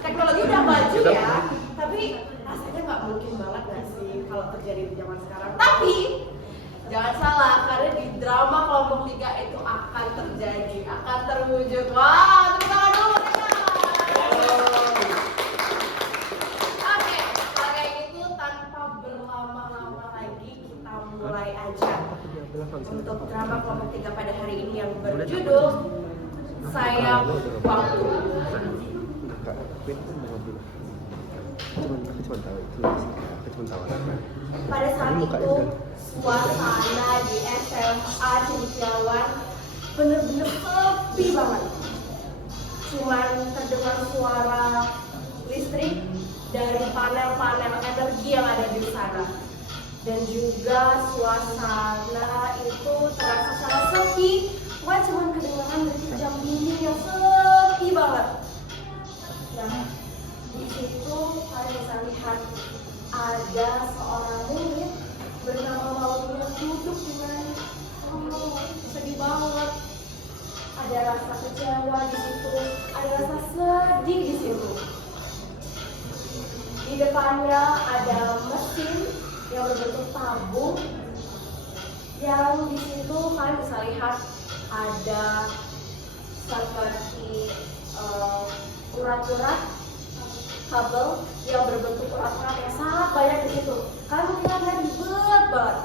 teknologi udah maju ya, tapi rasanya nggak mungkin banget nggak sih kalau terjadi di zaman sekarang. Tapi jangan salah, karena di drama kelompok 3 itu akan terjadi, akan terwujud. Wah, tepuk tangan dulu mereka. Oke, kalau kayak gitu tanpa berlama-lama lagi kita mulai aja. Untuk drama kelompok 3 pada hari ini yang berjudul Sayang Waktu. Pada saat itu suasana di SMA Cendekiawan bener-bener sepi banget. Cuman terdengar suara listrik dari panel-panel energi yang ada di sana. Dan juga suasana itu terasa sangat sepi. Wah, cuman kedengaran dari jam dinding yang sepi banget. Nah, di situ kalian bisa lihat ada seorang murid bernama Maudie yang duduk dengan sedih banget. Ada rasa kecewa di situ, ada rasa sedih di situ. Di depannya ada mesin yang berbentuk tabung, yang di situ kalian bisa lihat ada seperti urat-urat kabel yang berbentuk urat-urat yang sangat banyak di situ. Kalian mungkin lihat ribet banget.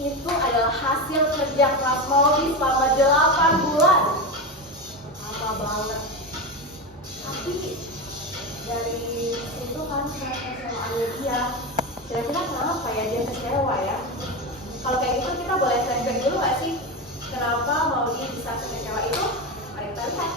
Itu adalah hasil kerja keras Maudie selama 8 bulan. Lama banget. Tapi dari situ kan saya kecewaannya dia. Kira-kira kenapa ya dia kecewa ya? Kalau kayak gitu kita boleh flashback dulu nggak sih? Kenapa Maudie bisa kecewa itu? Mari kita lihat.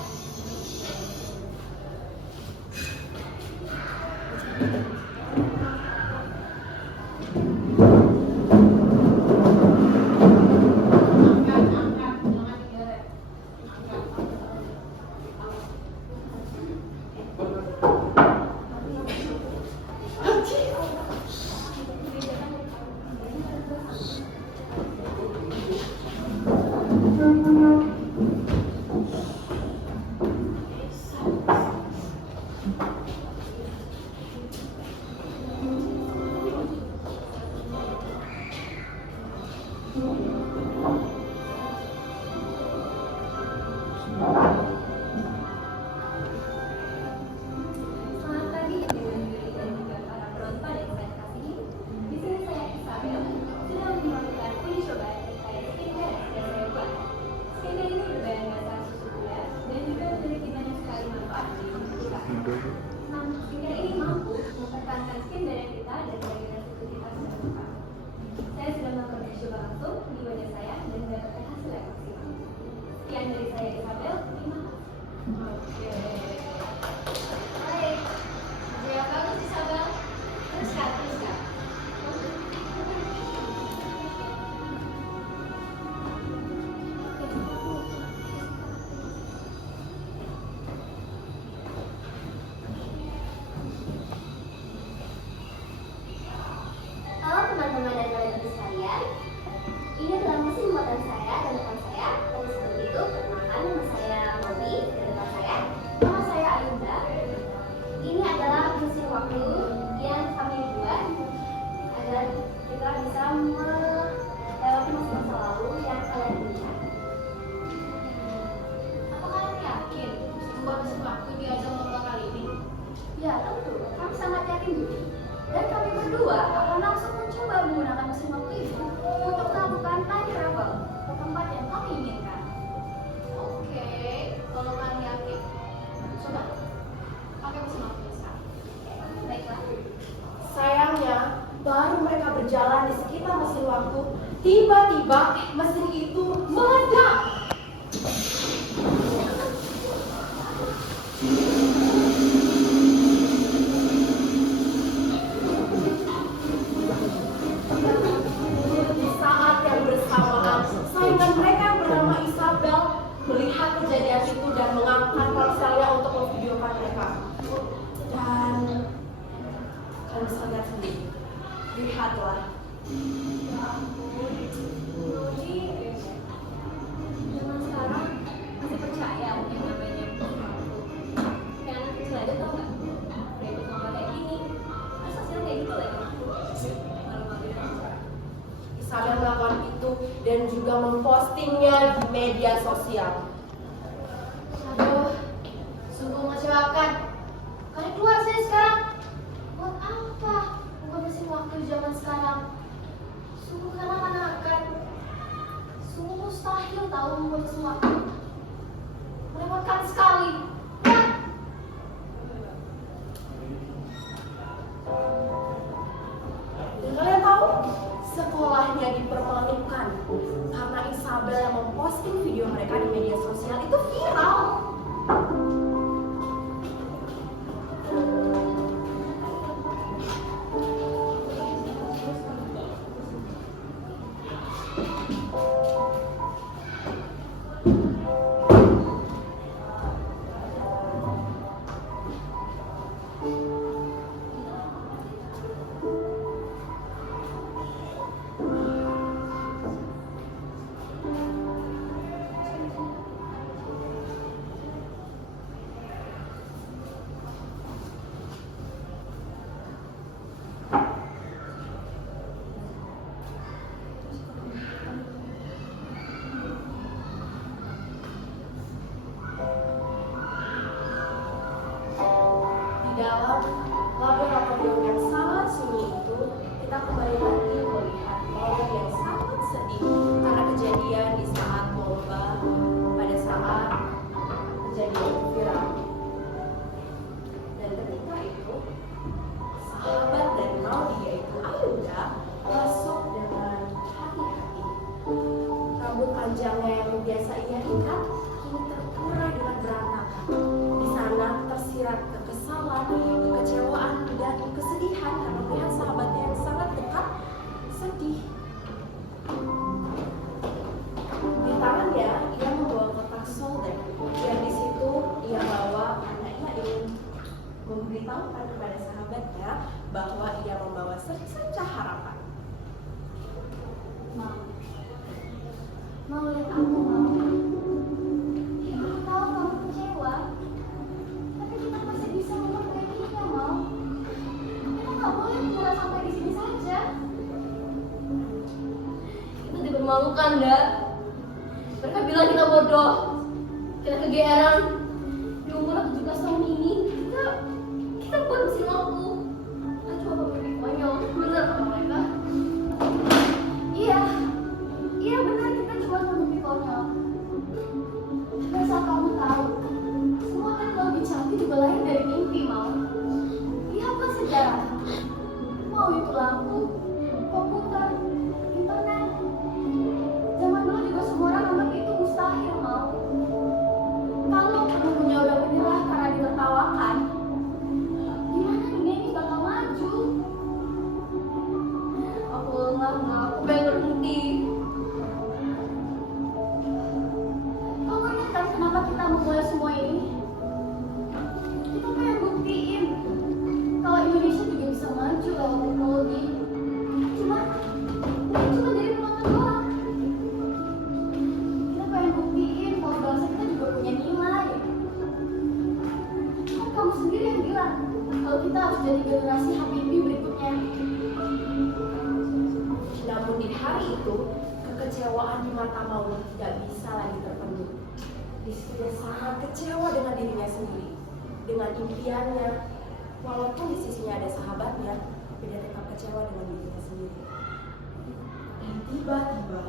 Baru mereka berjalan di sekitar mesin waktu, tiba-tiba mesin itu meledak. Di saat yang bersamaan, saingan mereka yang bernama Isabel melihat kejadian itu dan mengangkat ponselnya untuk memvideokan mereka. Dan kalian bisa lihat sendiri. Lihatlah. Ya ampun, ini zaman sekarang masih percaya yang namanya yang kecil aja tau gak? dan juga mempostingnya di media sosial. Aduh, sungguh mengecewakan. Kalian keluar saya sekarang. Buat apa menghabisin waktu di zaman sekarang? Sungguh kanak-kanakan. Sungguh mustahil tahu membuat sesuatu. Merepotkan sekali. Ya. Dan kalian tahu, sekolahnya dipermalukan karena Isabel yang memposting video mereka di media sosial itu viral. Dalam laboratorium yang sangat sunyi itu, kita kembali lagi melihat momen yang sangat sedih karena kejadian di saat lomba, pada saat kejadian itu viral. Dan ketika itu, sahabat dari Maudi yaitu Ayunda masuk dengan hati-hati. Rambut panjangnya yang biasa ia ikat kini terurai dengan berantakan. Di sana tersirat kekesalan, kekecewaan, dan kesedihan karena melihat sahabatnya yang sangat dekat sedih. Di tangannya ia membawa kotak solder dan di situ ia bawa karena ia ingin memberitahukan kepada sahabatnya bahwa ia membawa secerca harapan. Mau lihat aku, mau. Ya, aku tahu kamu kecewa. Tapi kita masih bisa memperbaikinya, mau. Kita nggak boleh menyerah sampai di sini saja. Kita dipermalukan, Dak. Mereka bilang kita bodoh. Kita kegeeran. Di umur 17 tahun ini, kita bukan mesin waktu. Kita coba berpikir konyol. Benar kata mereka. Iya benar, kita cuma berpikir konyol. Tapi asal kamu tahu, semua teknologi canggih juga lahir dari mimpi, mau. Lihatlah sejarah. Mau itu lampu, komputer, internet. Zaman dulu juga semua orang anggap itu mustahil, mau. Kalau penunggunya udah menyerah karena ditertawakan, gimana dunia ini bakal maju? Aku pengen berhenti. Kamu ingat kan kenapa kita memulai semua ini? Kita pengen buktiin kalau Indonesia juga bisa maju lewat teknologi. Cuma jadi penonton doang. Kita pengen buktiin kalau bangsa kita juga punya nilai. Kan kamu sendiri yang bilang kalau kita harus jadi generasi Habibie berikutnya. Namun di hari itu, kekecewaan di mata Maudi tidak bisa lagi terpenuhi. Dia sangat kecewa dengan dirinya sendiri, dengan impiannya. Walaupun di sisinya ada sahabatnya, tapi dia tetap kecewa dengan dirinya sendiri. Dan tiba-tiba,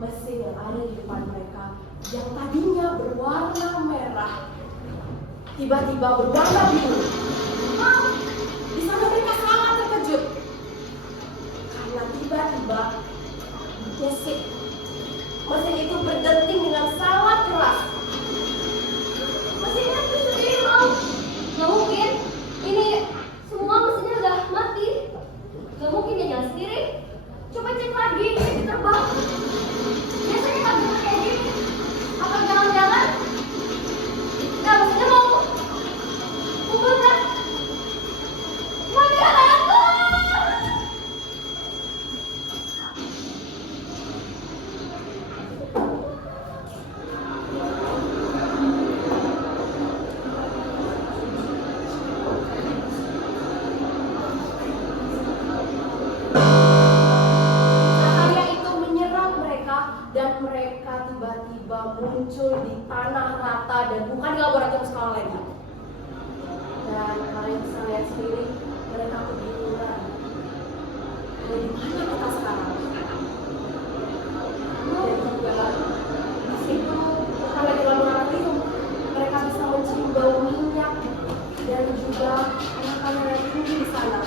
mesin yang ada di depan mereka, yang tadinya berwarna merah, tiba-tiba berwarna biru. Di sana mereka sangat terkejut. Karena tiba-tiba mesin itu berdenting dengan sangat keras. Mesinnya tuh sendiri, mau. Nggak mungkin. Ini semua mesinnya udah mati. Nggak mungkin dia jalan sendiri. Coba cek lagi, dia terbang. Biasanya nggak bisa kayak gini. Apa jangan-jangan? Nggak, mesinnya mau kumpul kan? Mana aku? muncul di tanah rata dan bukan di laboratorium sekolah lagi. Dan kalian bisa lihat sendiri, mereka kebingungan. Dan di mana kita sekarang? Dan juga di situ bukan lagi laboratorium, mereka bisa mencium bau minyak dan juga anak-anak yang tinggi di sana.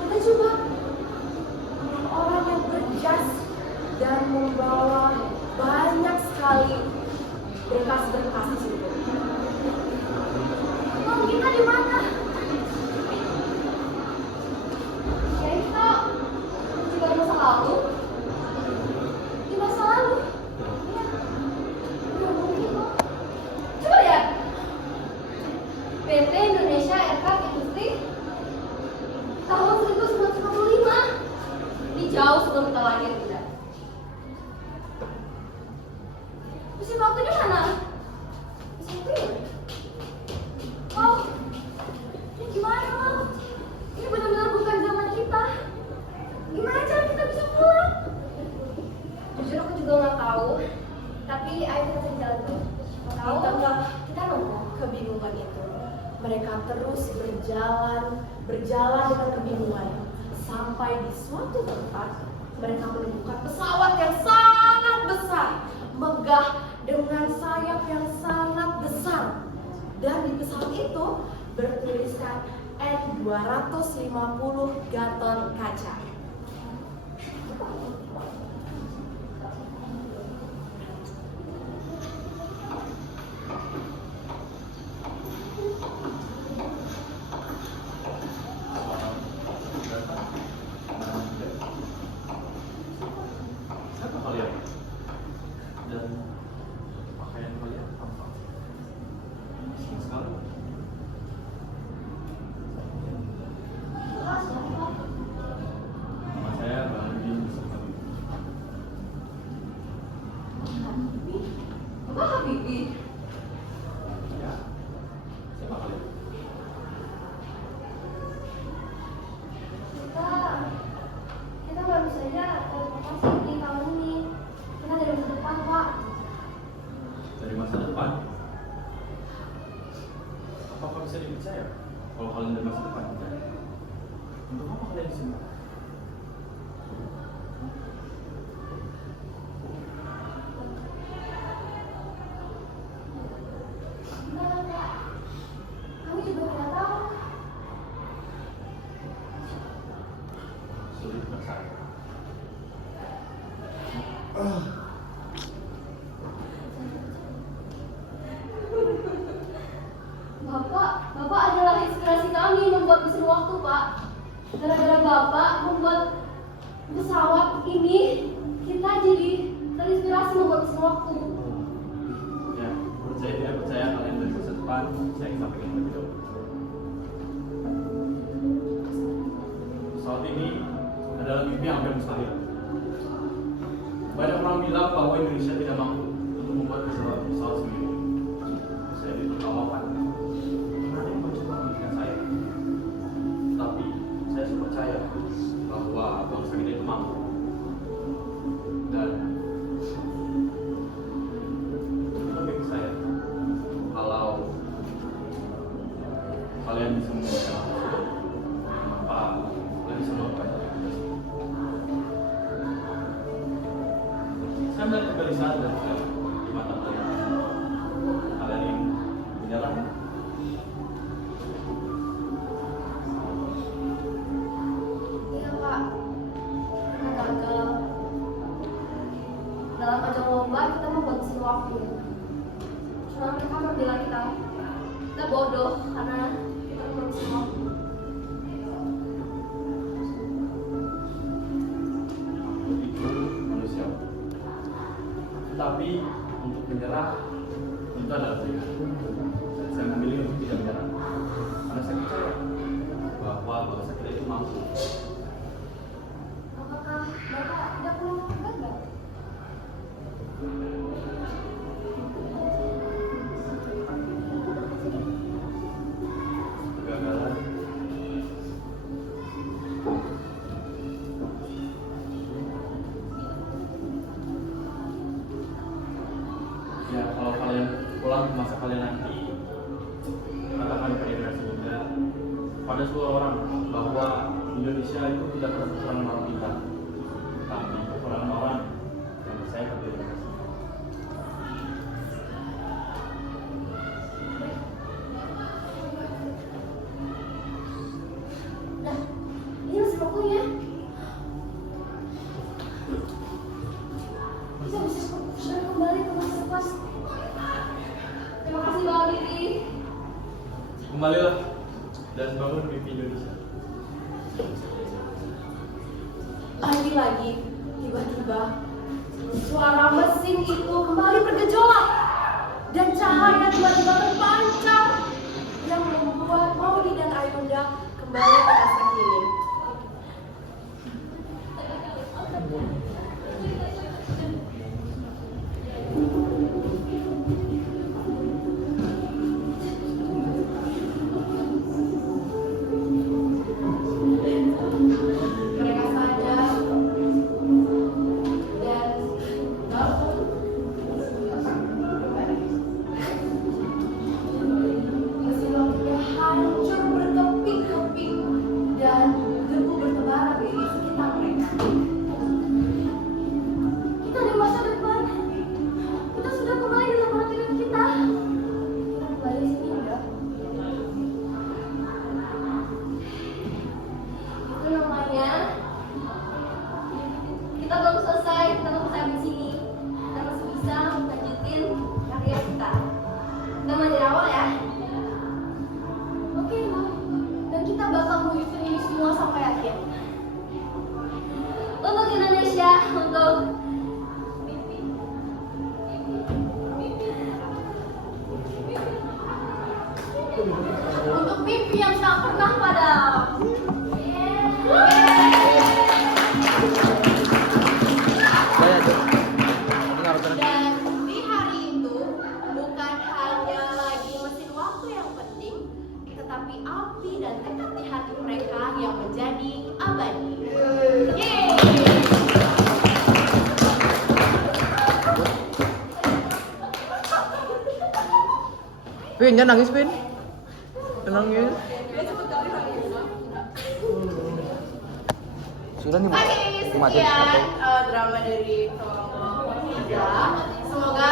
Ada juga orang yang berjas dan membawa banyak sekali berkas-berkas di situ. Mau kita di mana? Ya kita juga di masa lalu. Di masa lalu? Iya. Nggak mungkin kok. Coba lihat. PT Indonesia Aircraft Industry tahun 1945. Ini jauh sebelum kita lahir, tidak? Mesin waktu di mana? Mesin waktu? Oh, ini gimana, Mam? Ini benar-benar bukan zaman kita. Gimana cara kita bisa pulang? Jujur aku juga nggak tahu. Tapi ayo kita cari jalan dulu. Tahu? Di tengah kebingungan itu, mereka terus berjalan dengan kebingungan sampai di suatu tempat mereka menemukan pesawat yang sangat besar, megah dengan sayap yang sangat besar. Dan di pesawat itu bertuliskan N250 Gatot Kaca. Siapa kalian? Dan pakaian kalian apa? Asing sekali. Jelas ya, Pak. Nama saya Bang Bin Sukadi. Habibie? Bapak Habibie? Ya. Siapa kalian? Kita baru saja transportasi di tahun ini. Kita dari masa depan, Pak. Dari masa depan. Apakah bisa dipercaya kalau kalian dari masa depan? Untuk apa kalian di sini? Enggak, Pak. Kami juga tidak tahu. Sulit percaya. Bapak adalah inspirasi kami membuat mesin waktu, Pak. Gara-gara Bapak membuat pesawat ini, kita jadi terinspirasi membuat mesin waktu. Ya, percaya tidak percaya kalian dari masa depan, saya akan sampaikan lebih dahulu. Pesawat ini adalah mimpi yang hampir mustahil. Banyak orang bilang bahwa Indonesia tidak mampu untuk membuat pesawat sendiri. Saya ditertawakan. Ada yang mencoba menghentikan saya. Tapi saya sudah percaya bahwa bangsa kita itu mampu. Dan itu bagi saya. Kalau kalian bisa menggunakan maka kalian bisa melakukan. Saya melihat kegelisahan dan di mata kalian. Kalian yang menyerah. Iya, Pak. Kita gagal. Dalam ajang lomba, kita membuat mesin waktu. Cuma mereka membela kita bodoh karena kita membuat mesin waktu. Itu manusia. Tetapi untuk menyerah itu adalah pilihan. Dan saya memilih untuk tidak menyerah. Karena saya percaya bahwa bangsa kita itu mampu. Apakah Bapak tidak pernah gagal? ada sebuah orang bahwa Indonesia itu tidak pernah kekurangan orang pintar, tapi kekurangan orang yang percaya pada demokrasi. Nah, ini masih bukunya. Kita bisa kembali ke masa pas. Terima kasih Bang Didi. Kembalilah dan bangun mimpi Indonesia. Lagi-lagi, tiba-tiba suara mesin itu kembali bergejolak dan cahaya tiba-tiba terpancar yang membuat Maudi dan Ayunda kembali ke masa kini. Mereka sadar dan bangun. Mesin Nokia hancur berkeping-keping dan debu bertebaran di sekitar mereka. Kita di masa depan. Kita sudah kembali di tempat hidup kita. Kita kembali di sini udah. Itu namanya kita belum selesai, kita belum sampai di sini. Kita masih bisa lanjutin karya kita. Kita mulai dari awal ya. Oke, Mam. Dan kita bakal mengikuti ini semua sampai akhir. Untuk Indonesia, untuk mimpi yang tak pernah padam. Dan di hari itu bukan hanya lagi mesin waktu yang penting, tetapi api dan tekad di hati mereka yang menjadi abadi. Yeay! Pin, jangan nangis, Pin. Jangan nangis. Sudah nih, Oke, mati. sekian drama dari kelompok 3. Semoga